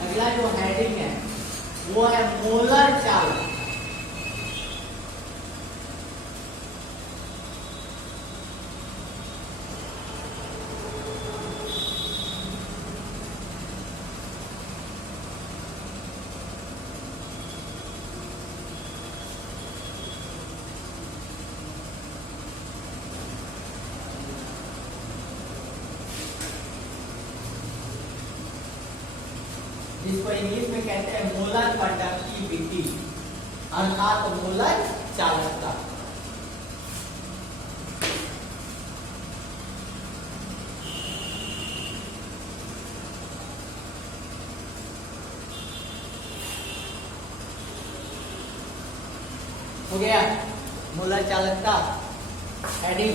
अगला जो हेडिंग है वो है मोलर चालक। जिसको इंग्लिश में कहते हैं मोलर कंडक्टिविटी अर्थात मोलर चालकता। हो गया मोलर चालकता हेडिंग।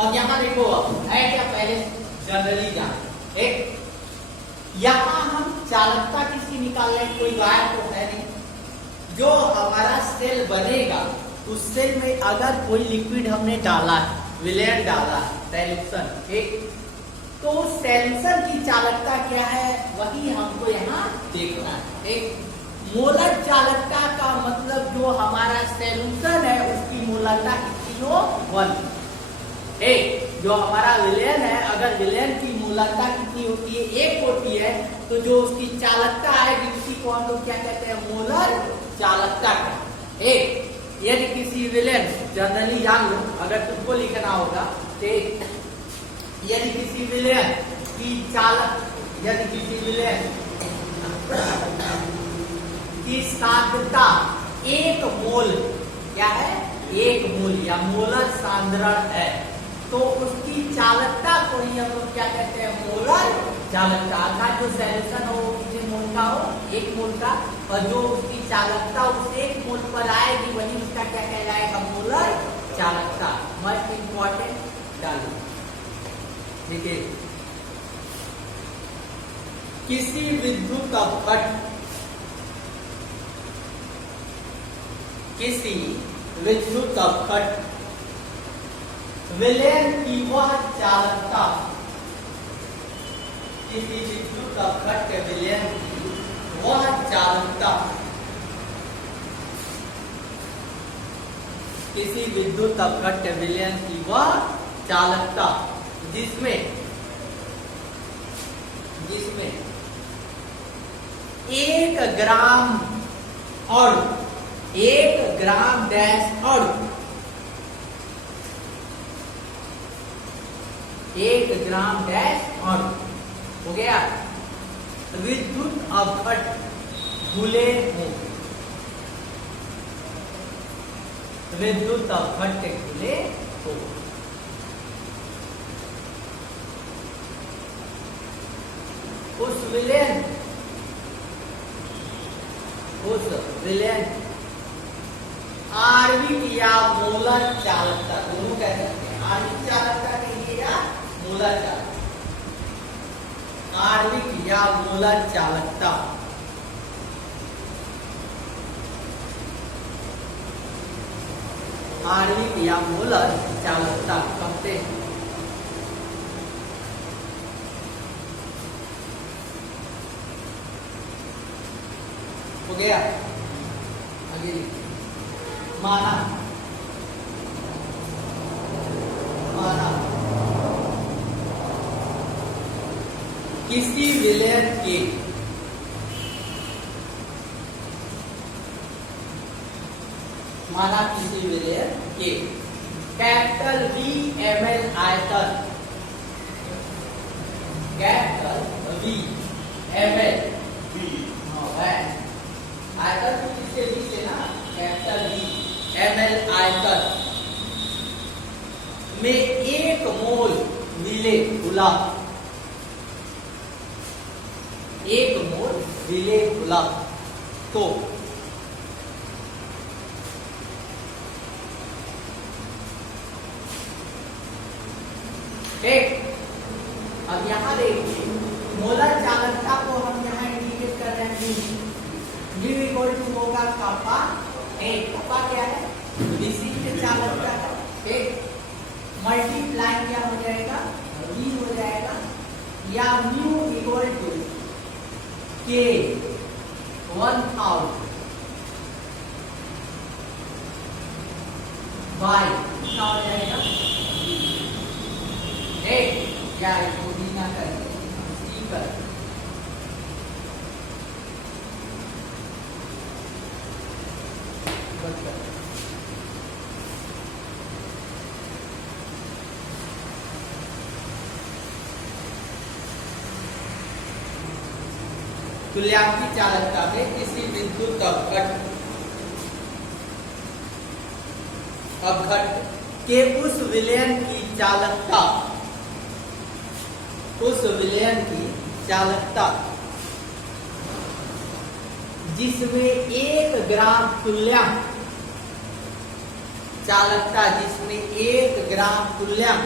अब यहां देखो, है क्या पहले जनरली जाने एक, यहां हम चालकता किसकी निकाल रहे हैं, कोई गायब तो है नहीं। जो हमारा सेल बनेगा उस सेल में अगर कोई लिक्विड हमने डाला है, विलेन डाला है, सॉल्यूशन, एक तो सॉल्यूशन की चालकता क्या है वही हमको यहाँ देखना है। एक मोलर चालकता का मतलब जो हमारा सॉल्यूशन है उसकी मोलरता कितनी हो, 1। एक जो हमारा विलेन है, अगर विलेन की मोलरता कितनी होती है, 1 होती है, तो जो उसकी चालकता आएगी उसी को हम लोग क्या कहते हैं, मोलर चालकता का। एक यदि किसी विलेन, जनरली जान लो अगर तुमको लिखना होगा, तो यदि किसी विलेन की चालक, यदि किसी विलेन की सांद्रता 1 मोल, क्या है 1 मोल या मोलर सांद्रण है, तो उसकी चालकता को ही हम लोग क्या कहते हैं, मोलर चालकता। अर्थात जो सॉल्यूशन हो वो कितने मोल का हो, 1 मोल का, और जो उसकी चालकता उस 1 मोल पर आएगी वही उसका क्या कहलाएगा, मोलर चालकता। मस्ट इंपॉर्टेंट डालो। देखिए किसी विद्युत अपघट, किसी विद्युत अपघट विलेन की वह चालकता, किसी विद्युत अपघट के विलेन की वह चालकता, किसी विद्युत अपघट के विलेन की वह चालकता जिसमें 1 ग्राम और 1 ग्राम डैश और 1 ग्राम डैश और हो गया विद्युत अपघट खुले हो, विद्युत अपघट खुले हो। उस विलेन आणविक या मोलर चालकता, दोनों कह सकते हैं, आणविक चालकता के लिए या मोलर चालकता, आणविक या मोलर चालकता आणविक या मोलर चालकता कहते हैं। हो गया, आगे माना किसी विलेन के कैपिटल V ml आयतन, कैपिटल V ml आयतन तो किससे V से ना, कैपिटल V ml आयतन में 1 मोल विले गुलाब, 1 मोल विले गुलाब, तो एक, अब यहां देखिए मोलर चालकता को हम यहां इंडिकेट कर रहे हैं, U इक्वल टू होगा कप्पा। कप्पा क्या है, विशिष्ट चालकता मल्टीप्लाई क्या हो जाएगा, v हो जाएगा, या mu equal to k 1000 by क्या हो जाएगा, एक या इसको भी ना करें सी कर तुल्यांकी चालकता में किसी विद्युत अपघट के उस विलयन की चालकता, उस विलयन की चालकता जिसमें 1 ग्राम तुल्यांक चालकता, जिसमें 1 ग्राम तुल्यांक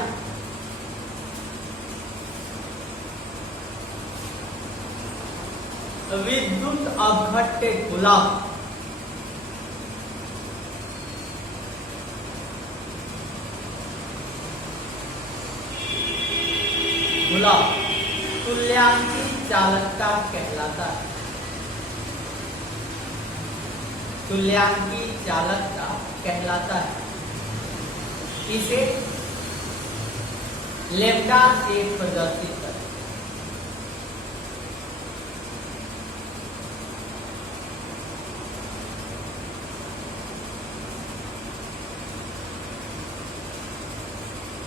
विद्युत अपघट्य खुला तुल्यांकी चालकता कहलाता है, तुल्यांकी चालकता कहलाता है। इसे लैम्डा से प्रदर्शित करें।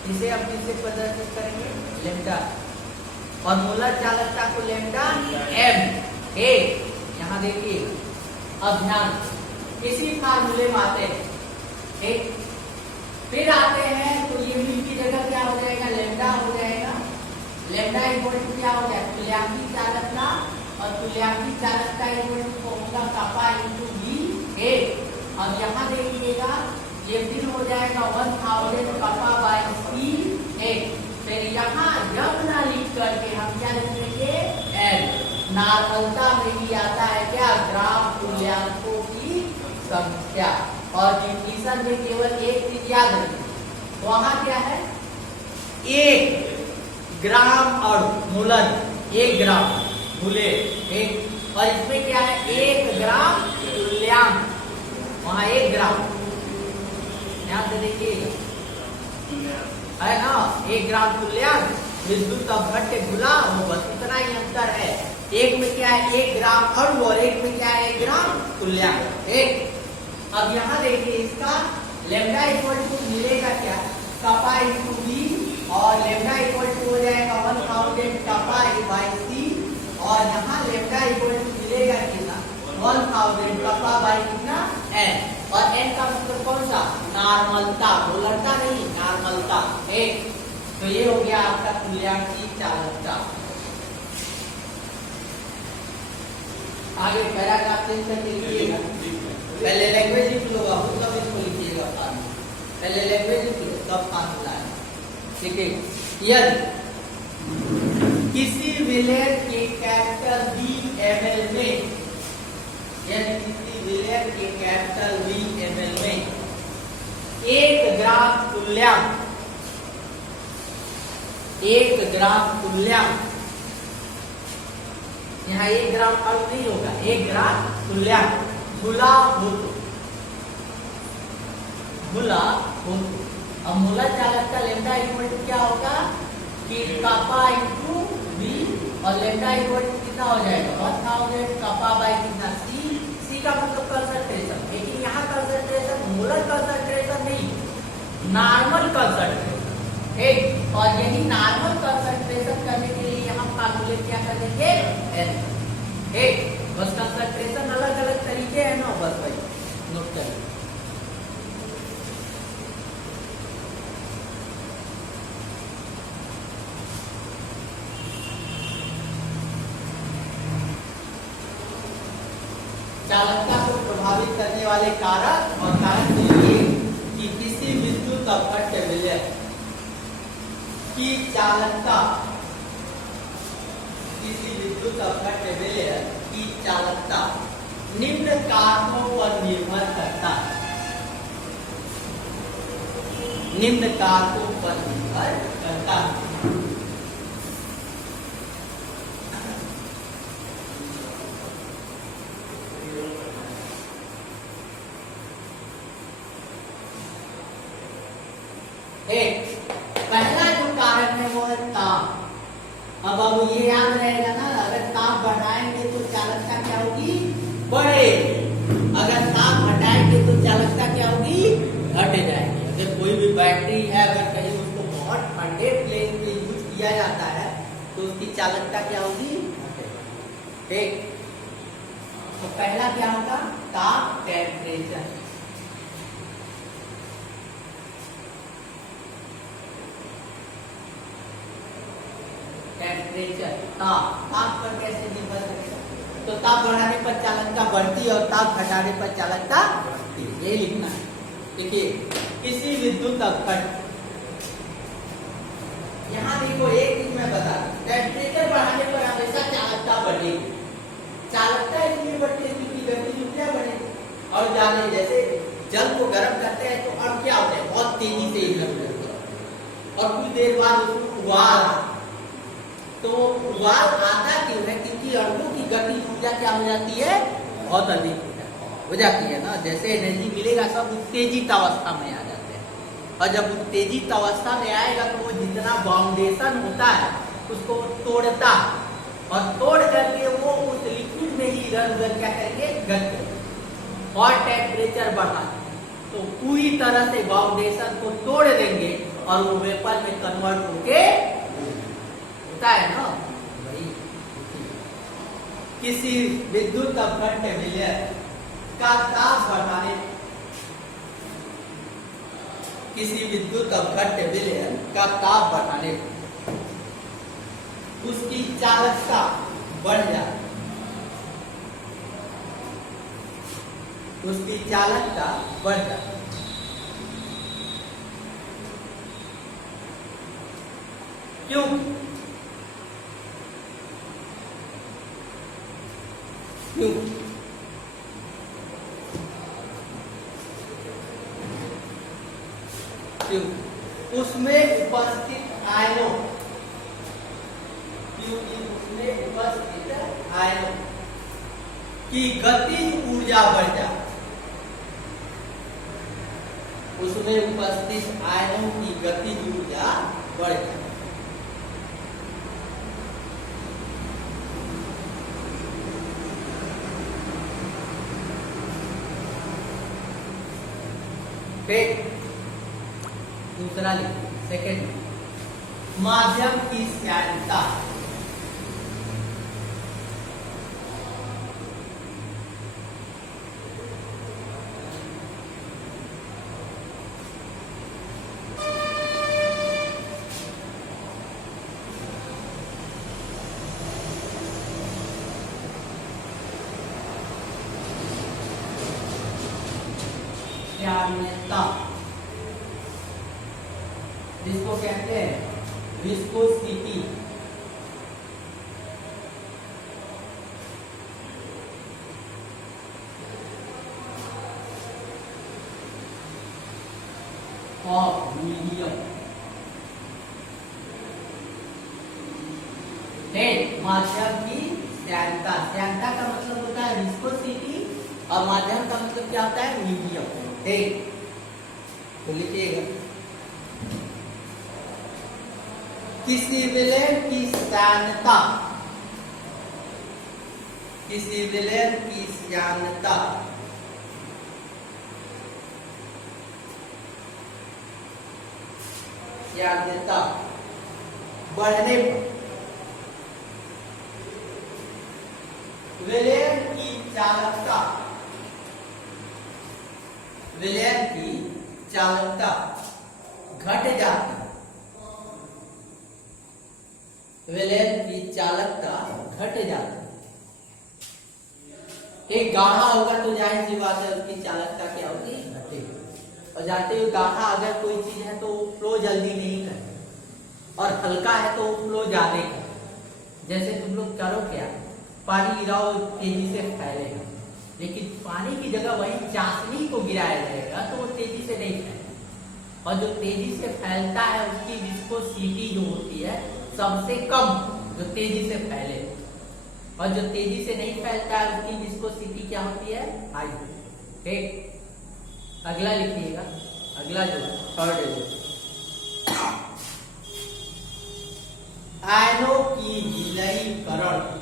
इसे हम किससे प्रदर्शित करेंगे, लैम्डा, और मोलर चालकता को लैम्डा m ए। यहाँ देखिए अब ध्यान, इसी फार्मूले में आते हैं, एक फिर आते हैं तो ये भी की जगह क्या हो जाएगा, लैम्डा हो जाएगा। लैम्डा इक्वल टू क्या हो जाएगा, तुल्यांकी चालकता, और तुल्यांकी चालकता इक्वल टू होगा kappa into v ए। अब यहाँ देखिएगा ये फिर हो जाएगा 1000 kappa by c ए। फिर यहाँ जब ना लिख करके हम क्या लिखेंगे, एल। नॉर्मलता में ही आता है क्या, ग्राम तुल्यांकों की संख्या, और डिफिनेशन में केवल एक चीज याद रखिए, वहां क्या है, 1 ग्राम और मूलन 1 ग्राम मूले एक, और इसमें क्या है 1 ग्राम तुल्यांक, वहां 1 ग्राम ध्यान से देखिएगा, है ना, 1 ग्राम तुल्यांक विद्युत अपघट्य खुला, वो बस इतना ही अंतर है। एक में क्या है 1 ग्राम अणु, और एक में क्या है 1 ग्राम तुल्यांक, एक। अब यहाँ देखिए इसका लैम्डा इक्वल टू मिलेगा क्या, kappa into v, और लैम्डा इक्वल टू हो जाएगा 1000 kappa by c, और यहाँ लैम्डा इक्वल टू मिलेगा कितना, 1000 kappa by कितना n, और n का मतलब कौन सा, नॉर्मलता, मोलरता नहीं, नॉर्मलता, एक। तो ये हो गया आपका तुल्यांकी चालकता। आगे पैराग्राफ चेंज करके लिखिएगा, पहले लैंग्वेज लिख लो, तब इसको लिखिएगा फार्मूला, पहले लैंग्वेज लिख लो तब फार्मूला है, ठीक है। यदि किसी विलयन के कैपिटल V ml में, यदि किसी विलयन के कैपिटल V ml में 1 ग्राम तुल्यांक, 1 ग्राम तुल्यांक, यहाँ 1 ग्राम अणु नहीं होगा, 1 ग्राम तुल्यांक खुला हो, खुला हो। अब मूलर चालकता लैम्डा इक्वल टू क्या होगा, कि kappa into v, और लैम्डा इक्वल टू कितना हो जाएगा 1000 kappa by कितना c, c का मतलब कंसंट्रेशन, लेकिन यहाँ कंसंट्रेशन मूलर कंसंट्रेशन नहीं, नॉर्मल कंसंट्रेशन, एक। और यही नॉर्मल कंसंट्रेशन करने के लिए यहाँ फार्मूले क्या कर देंगे, n, एक। बस कंसंट्रेशन अलग अलग तरीके हैं ना, बस भाई नोट करिए। चालकता को प्रभावित करने वाले कारक, और कारक ये कि किसी विद्युत अपघट्य विलयन की चालकता, किसी विद्युत अपघट्य विलयन की चालकता निम्न कारकों पर निर्भर करता है, निम्न कारकों पर निर्भर करता है। एक पहला जो कारण है वो है ताप। अब ये याद रहेगा ना, अगर ताप बढ़ाएंगे तो चालकता क्या होगी, बढ़ेगी। अगर ताप घटाएंगे तो चालकता क्या होगी, घट जाएगी। अगर कोई भी बैटरी है, अगर कहीं उसको बहुत ठंडे प्लेस पे यूज किया जाता है तो उसकी चालकता क्या होगी, घटेगी। ठीक, तो पहला क्या होगा, ताप, टेम्परेचर। टेम्परेचर, ताप पर कैसे निर्भर करेगा, तो ताप बढ़ाने पर चालकता बढ़ती है और ताप घटाने पर चालकता बढ़ती है, यही लिखना है। देखिए, किसी विद्युत अपकरण, यहाँ देखो एक चीज मैं बता दूं, टेम्परेचर बढ़ाने पर हमेशा चालकता बढ़ेगी। चालकता इसलिए बढ़ती है क्योंकि गति क्या बढ़ेगी। और जाने जैसे जल को गर्म करते हैं तो अब क्या होता है, बहुत तेजी से ईंधन करते हैं और कुछ देर बाद उसमें उबाल आता है। तो उबाल आता क्यों है, क्योंकि अणुओं की गति ऊर्जा क्या हो जाती है, बहुत अधिक हो जाती है ना। जैसे एनर्जी मिलेगा सब उत्तेजित अवस्था में आ जाते हैं, और जब उत्तेजित अवस्था में आएगा तो वो जितना बाउंडेशन होता है उसको तोड़ता है, और तोड़ करके वो उस लिक्विड में ही इधर उधर क्या करेंगे, गति और टेम्परेचर बढ़ा तो पूरी तरह से बाउंडेशन को तोड़ देंगे और वो वेपर में कन्वर्ट होके होता है ना। वही किसी विद्युत अपघट्य विलय का ताप बढ़ाने, किसी विद्युत अपघट्य विलय का ताप बढ़ाने उसकी चालकता बढ़ जाती, उसकी चालकता बढ़ जाती। क्यों, क्यों, क्यों, उसमें उपस्थित आयनों, क्योंकि उसमें उपस्थित आयनों की गतिज ऊर्जा बढ़ जाती, उसमें उपस्थित आयनों की गतिज ऊर्जा बढ़ जाती। दूसरा लिखिए, सेकेंड, माध्यम की श्यानता। श्यानता जिसको कहते हैं विस्कोसिटी। ऑफ मीडियम है माध्यम की श्यानता। श्यानता का मतलब होता है विस्कोसिटी और माध्यम का मतलब क्या होता है, मीडियम। ठीक, तो लिखिएगा, किसी विलय की श्यानता, किसी विलय की श्यानता श्यानता बढ़ने पर विलय की चालकता, विलय की चालकता घट जाती, विलय की चालकता घट जाती। एक गाढ़ा होगा तो जाहिर सी बात है उसकी चालकता क्या होगी, घटेगी। और जाते हुए गाढ़ा अगर कोई चीज है तो फ्लो जल्दी नहीं करे, और हल्का है तो फ्लो ज्यादा करे। जैसे तुम लोग करो क्या, पानी गिराओ तेजी से फैलेगा, लेकिन पानी की जगह वही चाशनी को गिराया जाएगा तो वो तेजी से नहीं फैलेगा। और जो तेजी से फैलता है उसकी विस्कोसिटी जो होती है सबसे कम, जो तेजी से फैले, और जो तेजी से नहीं फैलता है उसकी विस्कोसिटी क्या होती है, हाई। ठीक, अगला लिखिएगा, अगला जो थर्ड है आयनों की विलयीकरण।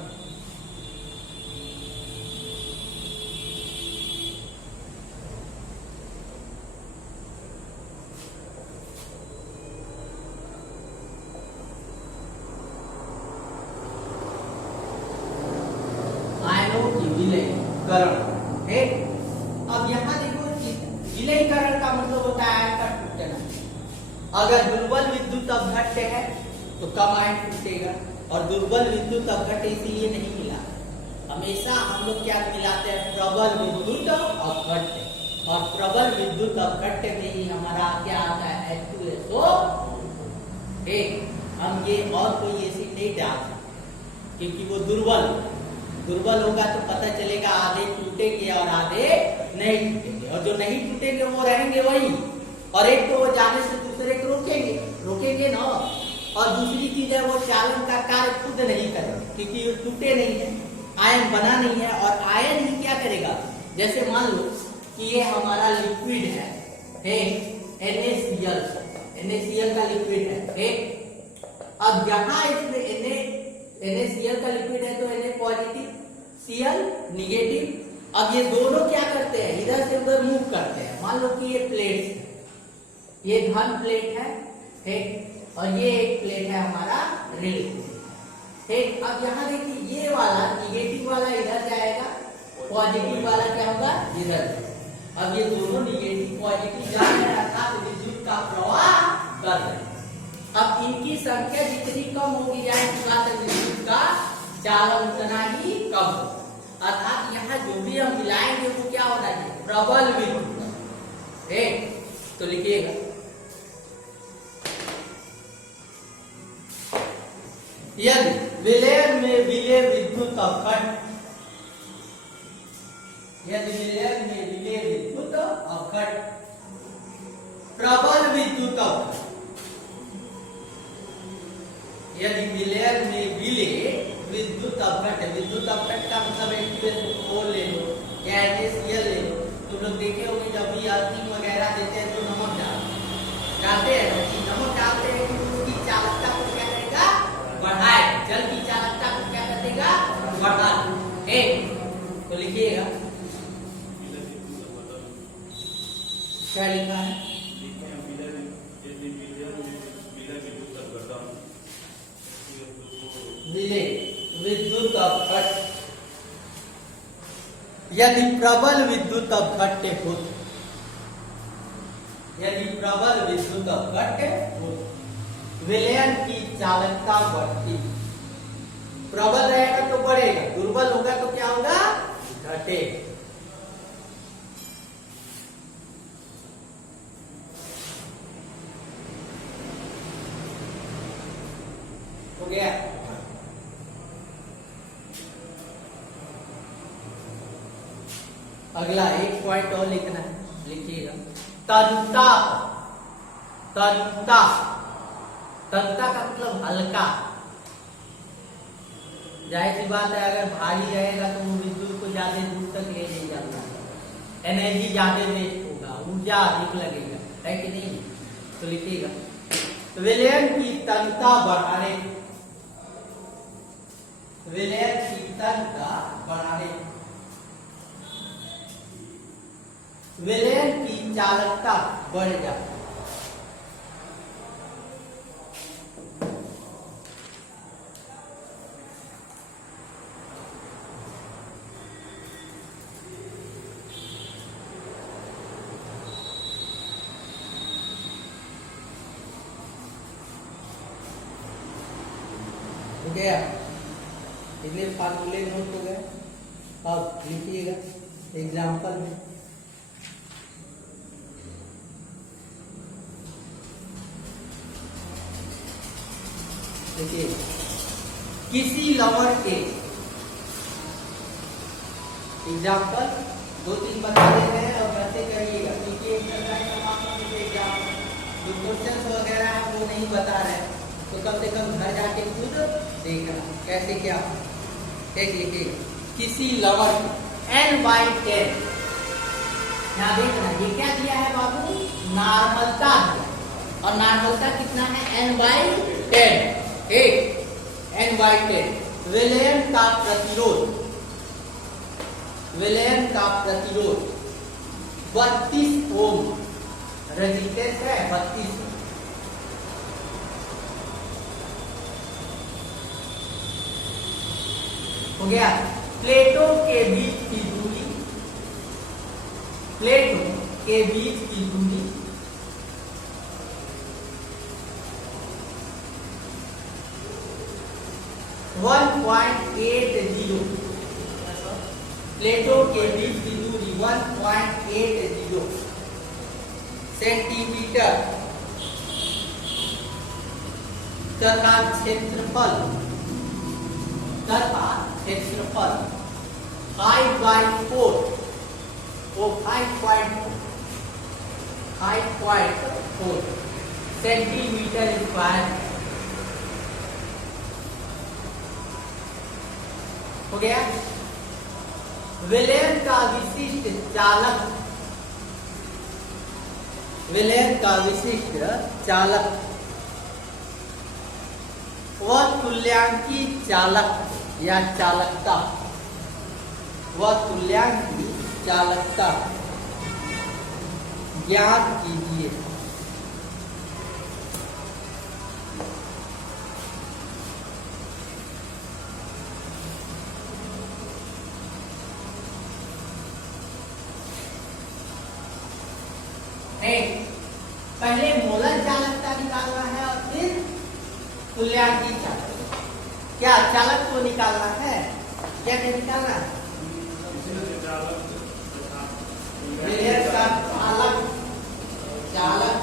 विलयीकरण, ठीक। अब यहाँ देखो, विलयीकरण का मतलब होता है आयन का टूटना। अगर दुर्बल विद्युत अपघट्य है तो कम आयन टूटेगा, और दुर्बल विद्युत अपघट्य इसीलिए नहीं मिला। हमेशा हम लोग क्या मिलाते हैं, प्रबल विद्युत अपघट्य, और प्रबल विद्युत अपघट्य में ही हमारा क्या आता है, H2SO। ठीक, हम ये और कोई एसिड नहीं डालते क्योंकि वो दुर्बल होगा तो पता चलेगा आधे टूटेंगे और आधे नहीं टूटेंगे, और जो नहीं टूटेंगे वो रहेंगे वही, और एक तो वो जाने से दूसरे को रोकेंगे ना। और दूसरी चीज है वो चालन का कार्य खुद नहीं करेंगे क्योंकि वो टूटे नहीं है, आयन बना नहीं है, और आयन ही क्या करेगा, जैसे मान लो कि ये हमारा लिक्विड है, NaCl का लिक्विड है, ठीक। अब यहाँ इसमें NaCl का लिक्विड है तो Na पॉजिटिव, Cl निगेटिव। अब ये दोनों क्या करते हैं, इधर से उधर मूव करते हैं। मान लो कि ये प्लेट्स है, ये धन प्लेट है, ठीक, और ये एक प्लेट है हमारा ऋण, ठीक। अब यहाँ देखिए ये वाला निगेटिव वाला इधर जाएगा, पॉजिटिव वाला क्या होगा, इधर। अब ये दोनों निगेटिव पॉजिटिव जा रहे हैं, अर्थात विद्युत का प्रवाह कर रहे हैं। अब इनकी संख्या जितनी कम होगी जाएगी विद्युत का चालन उतना ही कम होगा, अर्थात यहाँ जो भी हम मिलाएंगे वो क्या होना चाहिए, प्रबल विद्युत, ठीक। तो लिखिएगा यदि विलयन में विलय विद्युत अपघट्य, यदि विलयन में विलय विद्युत अपघट्य प्रबल विद्युत अपघट्य, यदि विलयन में विलय विद्युत अपघट्य, विद्युत अपघट्य का मतलब H2SO ले लो या NaCl ले लो। तुम लोग देखे होंगे जब भी अर्थिंग वगैरह देते हैं तो नमक डालते हैं, नमक डालते हैं कि उसकी चालकता को क्या करेगा, बढ़ाए, जल की चालकता को क्या कर देगा, बढ़ा देगा। तो लिखिएगा क्या लिखा है, विलय विद्युत अपघट्य, यदि प्रबल विद्युत अपघट्य हो, यदि प्रबल विद्युत अपघट्य हो, विलयन की चालकता बढ़ती, प्रबल रहेगा तो बढ़ेगा, दुर्बल होगा तो क्या होगा, घटेगा। हो गया। अगला एक पॉइंट और लिखना है, लिखिएगा तन्ता। तन्ता, तन्ता का मतलब हल्का। जाहिर सी बात है अगर भारी रहेगा तो वो विद्युत को ज्यादा दूर तक ले नहीं जाता, एनर्जी ज्यादा वेस्ट होगा, ऊर्जा अधिक लगेगा, है कि नहीं। तो लिखिएगा विलयन की तन्ता बढ़ाने, विलयन की तन्ता बढ़ाने, विलयन की चालकता बढ़ जाती, गया। इतने फार्मूले नोट हो गए। अब लिखिएगा एग्जाम्पल में, देखिए किसी लवण के एग्जाम्पल 2-3 बता दे रहे हैं और वैसे करिएगा क्योंकि एक्सरसाइज समाप्त होने के एग्जाम कैसे क्या एक लिखिए किसी लवण n/10, यहाँ देखना ये क्या दिया है बाबू, नॉर्मलता दिया, और नॉर्मलता कितना है n/10, ठीक, n/10। विलयन का प्रतिरोध 32 ओम, रेजिस्टेंस है 32। हो गया। प्लेटों के बीच की दूरी 1.80, प्लेटों के बीच की दूरी 1.80 सेंटीमीटर तथा क्षेत्रफल 5/4 सेंटीमीटर स्क्वायर हो गया। विलयन का विशिष्ट चालक वह तुल्यांकी चालक या चालकता, ज्ञात कीजिए। पहले मोलर चालकता निकालना है और फिर तुल्यांकी चालक, क्या चालक को निकालना है, क्या क्या निकालना है, चालक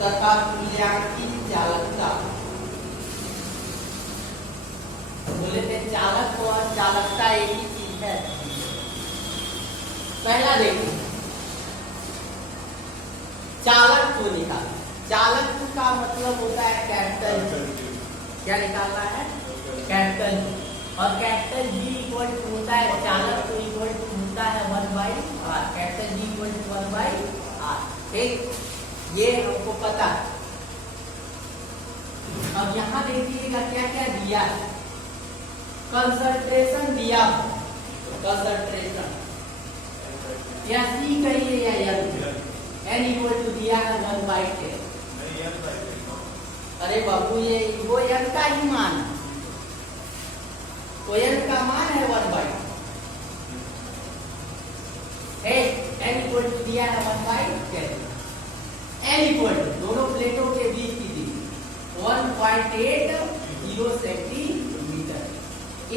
तथा तुल्यांकी चालकता। बोले थे चालक और चालकता एक ही चीज है। पहला देखिए चालक को निकालना, चालक का मतलब होता है कैपिटल, क्या निकालना है, कैपिटल, और कैपिटल G इक्वल टू होता है चालक को इक्वल टू होता है 1/r, capital G equal to 1/r, ठीक, ये हमको पता है। अब यहाँ देखिएगा क्या क्या दिया है, कंसंट्रेशन दिया, कंसंट्रेशन या C कहिए या n इक्वल टू दिया है 1/10। अरे बाबू ये वो n का ही मान है, तो n का मान है 1/10, n इक्वल टू दिया है 1/10, n इक्वल टू दोनों प्लेटों के बीच की दूरी 1.80 सेंटीमीटर।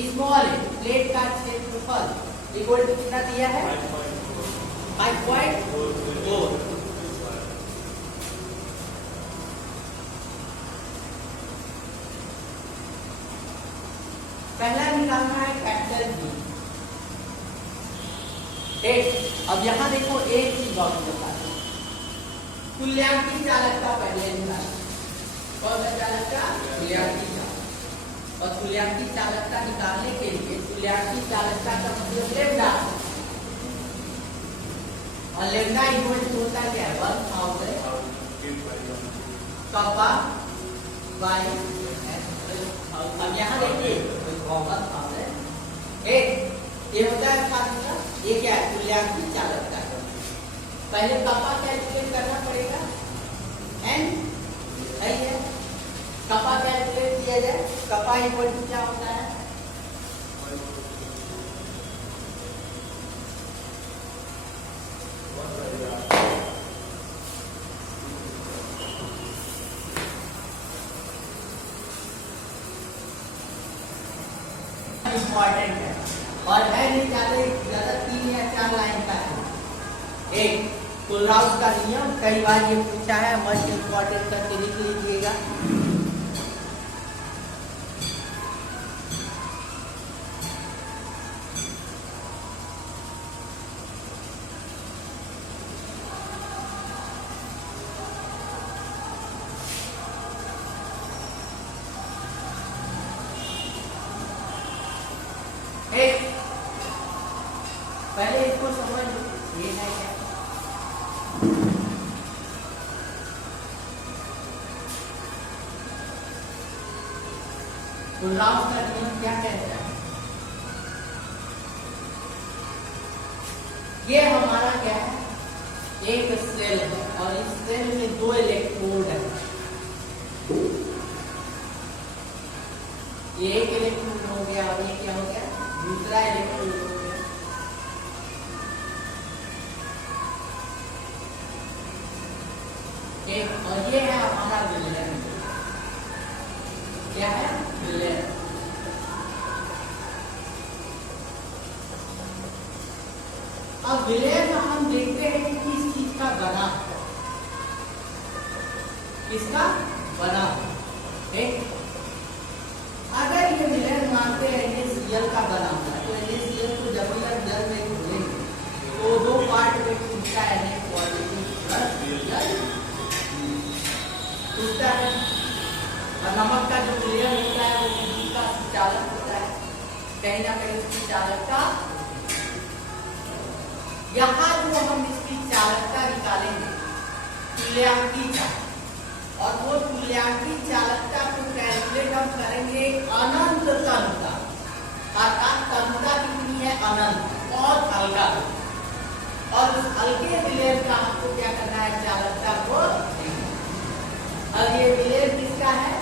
स्मॉल प्लेट का क्षेत्रफल इक्वल टू कितना दिया है 5.4। पहला निकालना है कैपिटल G, ठीक। अब यहाँ देखो एक चीज बात बता, तुल्यांकी चालकता पहले निकालना, कौन सा चालकता, तुल्यांकी चालक, और तुल्यांकी चालकता निकालने के लिए तुल्यांकी चालकता का मतलब लेम्डा, और लेम्डा इक्वल टू होता है क्या 1000 कपा बाई। अब यहाँ देखिए एक ये होता है फार्मूला, ये क्या है तुल्यांकी चालकता। पहले कपा कैलकुलेट करना पड़ेगा, n है, कपा कैलकुलेट किया जाए, कपा इक्वल टू क्या होता है इम्पोर्टेंट है और है नहीं ज्यादा 3 या 4 लाइन का है। एक कोलराउस का नियम, कई बार ये पूछा है, मस्ट इम्पोर्टेंट करके लिख लीजिएगा। को समझ लो ये है क्या। कुलराउस का नियम क्या कहता है? ये हमारा क्या है, एक सेल है और इस सेल में 2 इलेक्ट्रोड है। ये एक इलेक्ट्रोड हो गया और ये क्या हो गया, दूसरा इलेक्ट्रोड हो गया। और ये है हमारा विलेन। क्या है? विलेन। अब विलेन हम देखते हैं कि किस चीज का बना, किसका बना। ठीक, अगर ये विलेन मानते हैं NaCl का बना हुआ है, तो NaCl को जब भी हम जल में घोलेंगे तो 2 पार्ट में टूटता है, Na पॉजिटिव प्लस टूटता है। और नमक का जो लेयर होता है वो विद्युत का चालक होता है, कहीं ना कहीं उसकी चालकता। यहाँ जो हम इसकी चालकता निकालेंगे तुल्यांकी चालक, और वो तुल्यांकी चालकता को कैलकुलेट हम करेंगे अनंत तनुता, अर्थात तनुता कितनी है, अनंत, बहुत हल्का। और उस हल्के विलेन का हमको क्या करना है, चालकता को। और ये विलेन किसका है,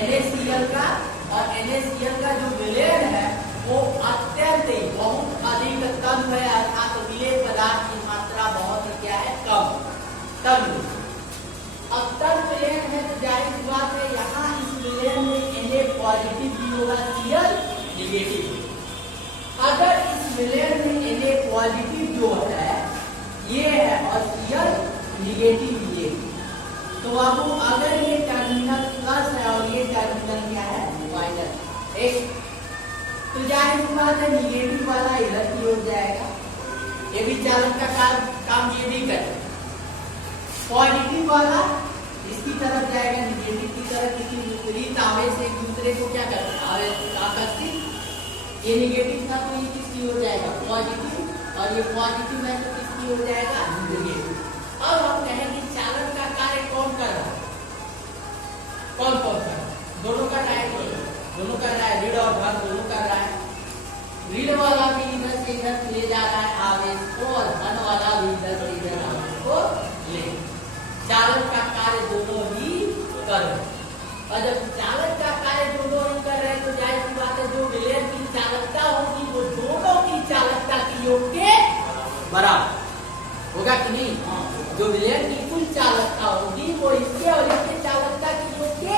NaCl का। और NaCl का जो विलेन है वो अत्यंत ही बहुत अधिक कम है, अर्थात विलेय पदार्थ की मात्रा बहुत क्या है, कम। तब अब तब विलेन है तो जाहिर सी बात है यहाँ इस विलेन में Na पॉजिटिव भी होगा, Cl निगेटिव। अगर इस विलेन में Na पॉजिटिव जो है ये है और Cl निगेटिव ये, तो अब अगर ये टर्मिनल प्लस है और ये टर्मिनल क्या है, माइनस। एक तो जाहिर सी बात है निगेटिव वाला इधर की हो जाएगा, ये भी चालक का काम ये भी करे। पॉजिटिव वाला इसकी तरफ जाएगा, निगेटिव की तरफ, किसी विपरीत आवेश एक दूसरे को क्या करते हैं, आवेश आकर्षित। ये निगेटिव था तो ये किसकी हो जाएगा, पॉजिटिव, और ये पॉजिटिव है तो किसकी हो जाएगा, निगेटिव। अब हम कहेंगे चालक का कार्य कौन कर रहा है, कौन कौन कर रहा है, दोनों का कार्य दोनों कर रहा है, ऋण और धन दोनों कर रहा है। ऋण वाला भी इधर से इधर ले जा रहा है आवेश को, और धन वाला भी इधर से इधर आवेश को ले। चालक का कार्य दोनों ही कर रहे हैं। और जब चालक का कार्य दोनों ही कर रहे हैं तो जाहिर सी बात है जो विलेन की चालकता होगी वो दोनों की चालकता के योग के बराबर होगा कि नहीं। जो विलेन की कुल चालकता होगी वो इसके और इसके चालकता के योग के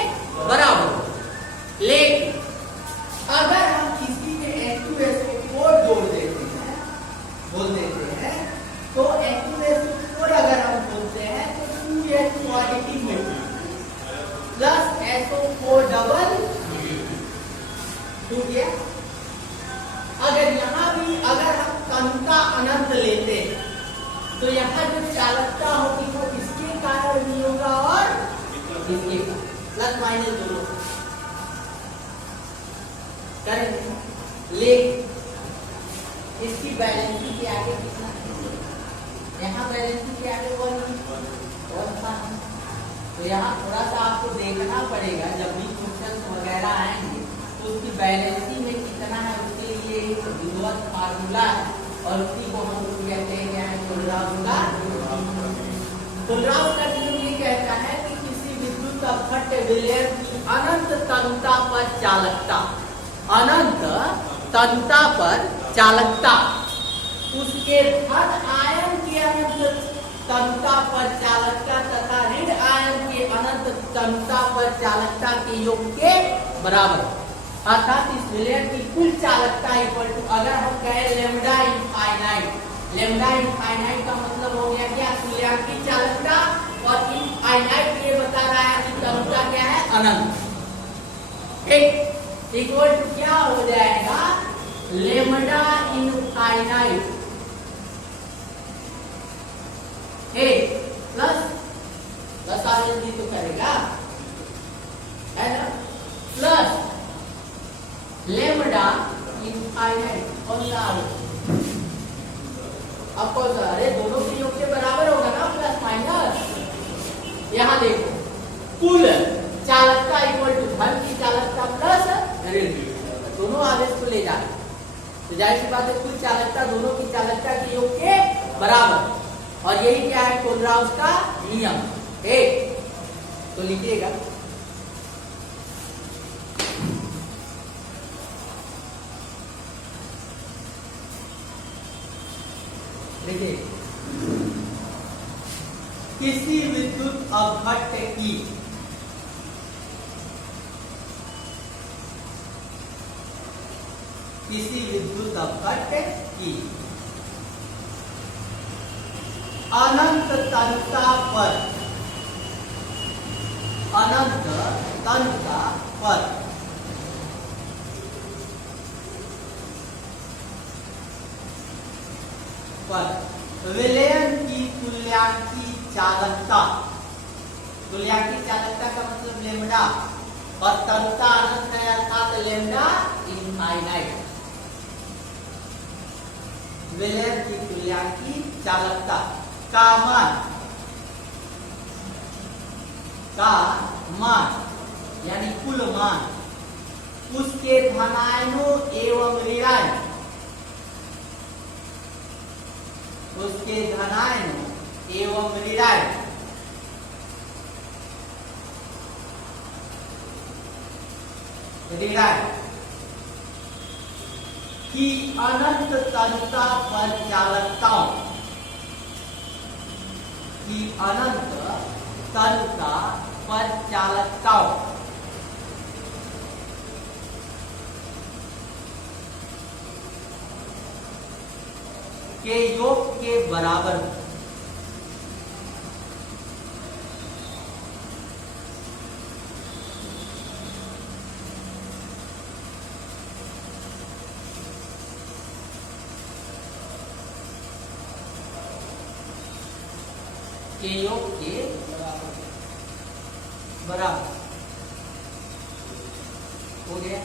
बराबर। लेकिन अगर हम किसी में H2SO4 जोड़ देते हैं, बोल देते हैं, तो H2SO4 अगर हम बोलते हैं तो 2H पॉजिटिव में प्लस SO4 डबल टूट गया। अगर यहाँ भी अगर हम तनुता अनंत लेते हैं तो यहाँ जो चालकता होगी वो इसके कारण भी होगा और इसके प्लस माइनस दोनों करेंगे। लेकिन इसकी बैलेंसिंग के आगे कितना, यहाँ बैलेंसिंग के आगे और था। तो यहाँ थोड़ा सा आपको देखना पड़ेगा, जब भी क्वेश्चन वगैरह आएंगे तो उसकी बैलेंसिंग में कितना है उसके लिए एक विधिवत फार्मूला है, और उसी को हम लोग कहते हैं क्या है, कुलराउस का। कुलराउस का नियम ये कहता है कि किसी विद्युत अपघट्य विलेन की अनंत तनुता पर चालकता, अनंत तनुता पर चालकता उसके धन आयन के अनंत तनुता पर चालकता तथा ऋण आयन के अनंत तनुता पर चालकता के योग के बराबर। अर्थात इस विलेन की कुल चालकता इक्वल टू, अगर हम कहें लेमडा इनफाइनाइट, लेमडा इनफाइनाइट का मतलब हो गया क्या, तुल्यांकी चालकता, और इनफाइनाइट ये बता रहा है कि तनुता क्या है, अनंत। ठीक, इक्वल टू क्या हो जाएगा, लेमडा इनफाइनाइट प्लस आगे तो करेगा है ना, प्लस लेमडा इनफाइनाइट कौन सा अरे दोनों के योग के बराबर होगा ना, प्लस माइनस। यहाँ देखो कुल चालकता इक्वल टू धन की चालकता प्लस ऋण की चालकता, दोनों आवेश को ले जाए तो जाहिर सी बात है कुल चालकता दोनों की चालकता के योग के बराबर। और यही क्या है कोलराउस का नियम। एक तो लिखिएगा देखिए किसी विद्युत अपघट्य की अनंत तनता पर विलयन की तुल्यांकी चालकता का मतलब लेमडा, और तनता अनंत है अर्थात लेमडा इनफाइनाइट। विलयन की तुल्यांकी चालकता का मान यानी कुल मान उसके धनायनों एवं ऋणायनों, उसके धनायनों एवं ऋणायनों की अनंत तनता पर चालकताओं के योग के बराबर के योग के बराबर हो गया।